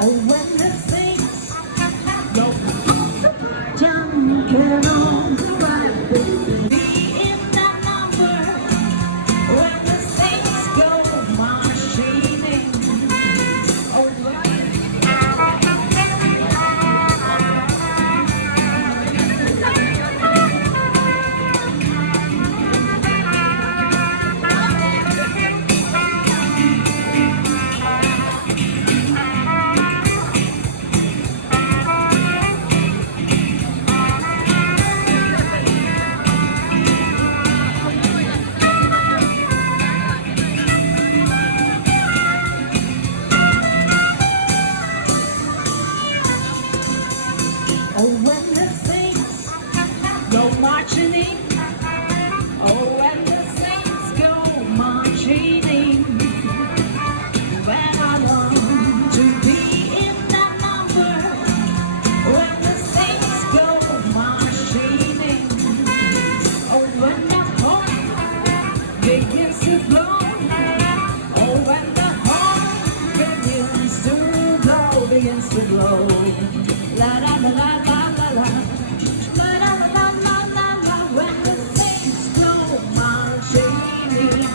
Oh, when the saints go jumping on the right, be in that number. When the saints go marching in, oh, oh, when the saints go marching in, oh, when the saints go marching in, when I long to be in that number, when the saints go marching in, oh, when the horn begins to blow, oh, when the horn begins to blow, la la la la la la la. La la la la la la, when the saints go marching in.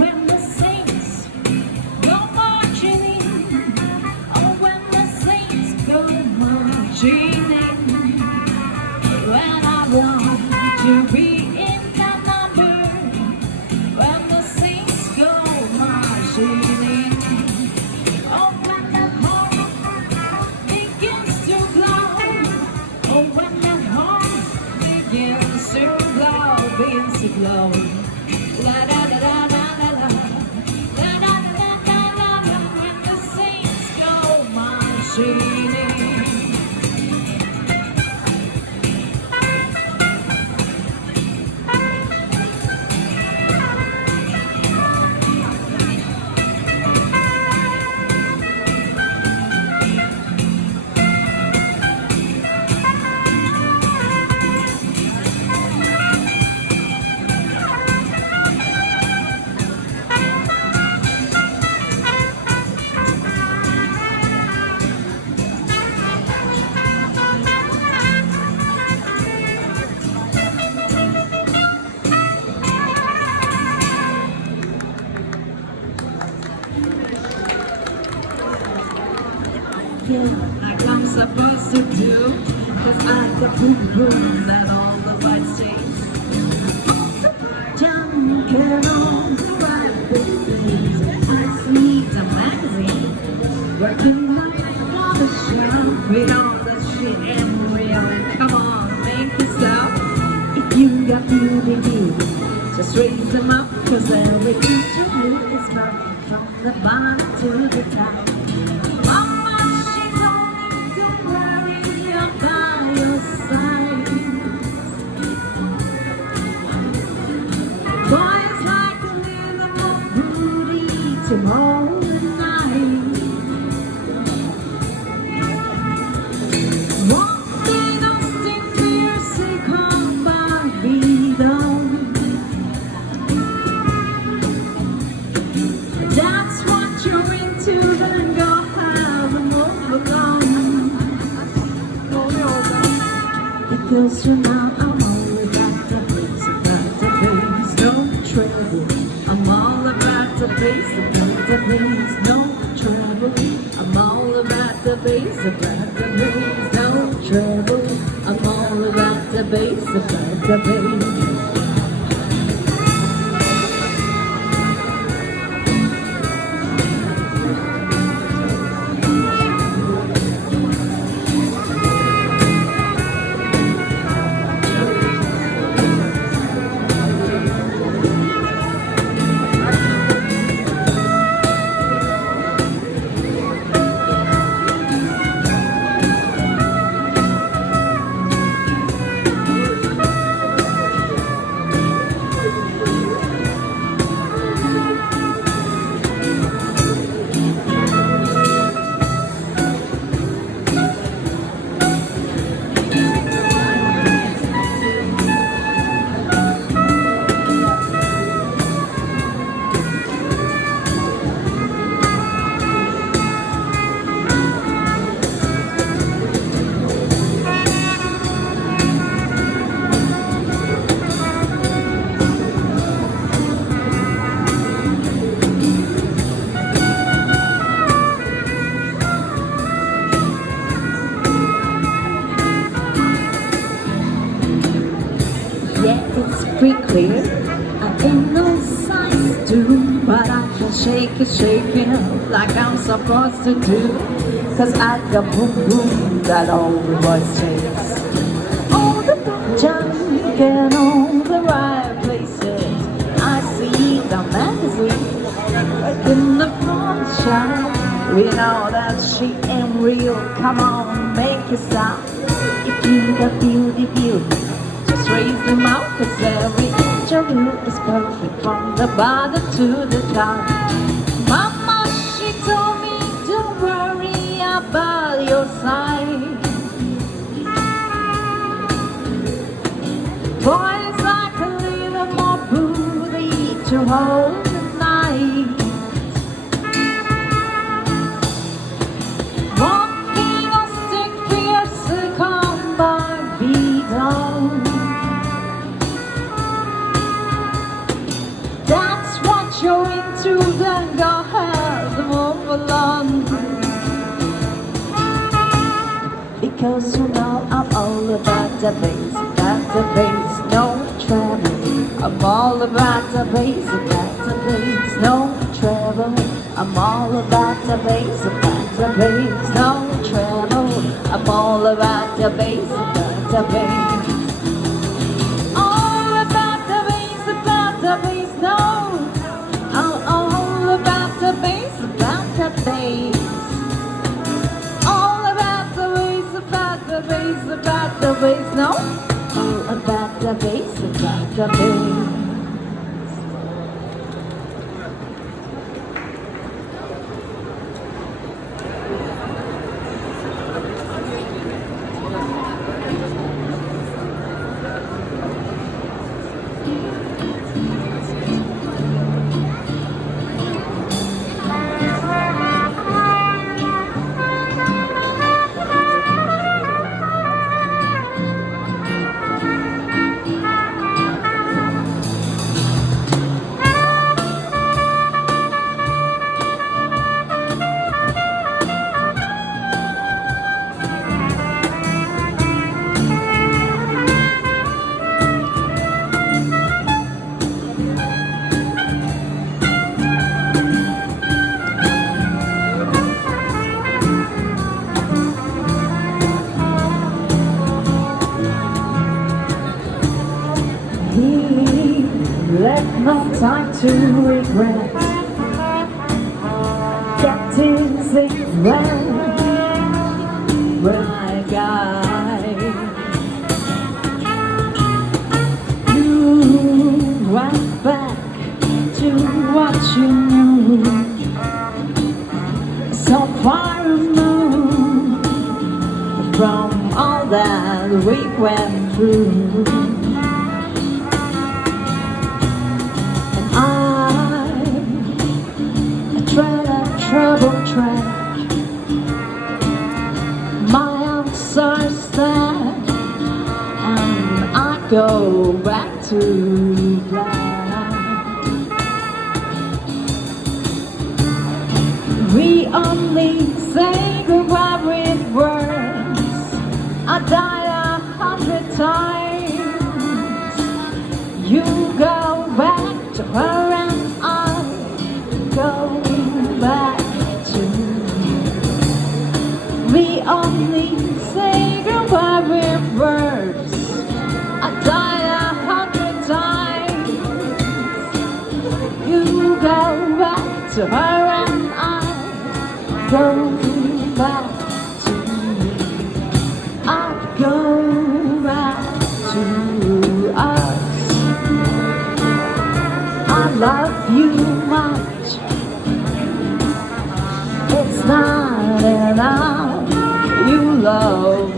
When the saints go marching in, oh, when the saints go marching in, when I want to be in that number, when the saints go marching in, oh, when the horn begins to blow, oh, when the horn begins to blow, la da da da da. Like I'm supposed to do, 'cause I got boom boom that all the white states. Jumping on the right business, I see the magazine, working hard for the show, with all the shit and real. Come on, make it stop. If you got beauty, just raise them up, 'cause every picture you is broken from the bottom to the top. Tomorrow night, one day those things we're sick of our freedom. That's what you're into, the Because you know I'm all about the bass, no trouble. I'm all about the bass, no trouble. I'm all about the bass, no trouble. I'm all about the bass, yeah, it's pretty clear. I ain't no science too, but I can shake it like I'm supposed to do. Cause I got boom boom that all the boys chase. All the junk and all the right places. I see the magazine in the front shop. We know that she ain't real. Come on, make it stop. If you got beauty, just raise them up, cause every inch of you is perfect from the bottom to the top. Mama, she told me, don't worry about your sight. Boys like a little more booty to hold at night. Walking on stick figures to come by beat on. That's what you're into, then go ahead, move along. Because you know I'm all about the bass, no trouble. I'm all about the bass, no trouble. I'm all about the bass, no trouble. I'm all about the bass, all about the bass, no. I'm all about the bass, all about the bass, no. All about the bass, left no time to regret. Getting sick right guy. You went back to what you knew, so far removed from all that we went through. Trouble track. My answer's that go back to black. We only say goodbye with words. I died 100 times. You go back to her and I go back to you. We only say goodbye with words. I died 100 times. You go back to her and I go back to you. I go back to us. I love you much. It's not enough. You love,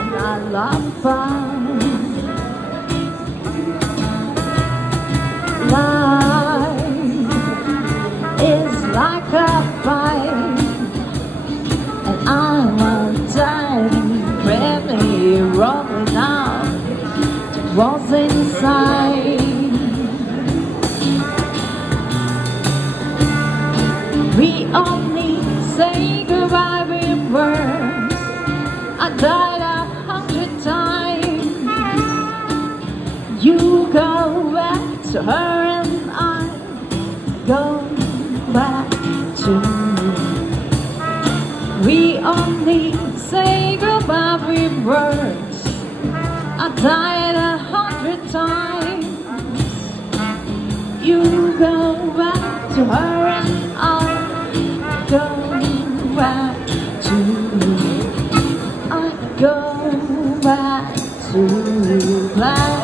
and I love fun. Life is like a fight, and I'm untidy, rolling out what's inside. We only say goodbye with words. I died 100 times. You go back to her and I go back to you. We only say goodbye with words. I died 100 times. You go back to her and I go back to you. I go back to black.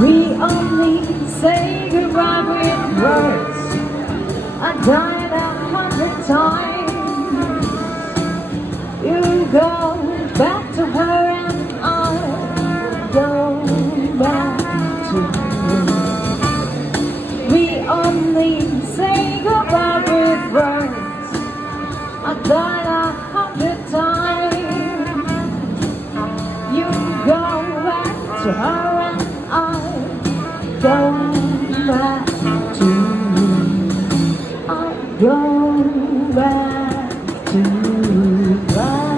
We only say goodbye with words. I died 100 times. You go back to her and I go back to you. We only say goodbye with words. I died 100 times. You go back to her and I go back to you. I go back to life.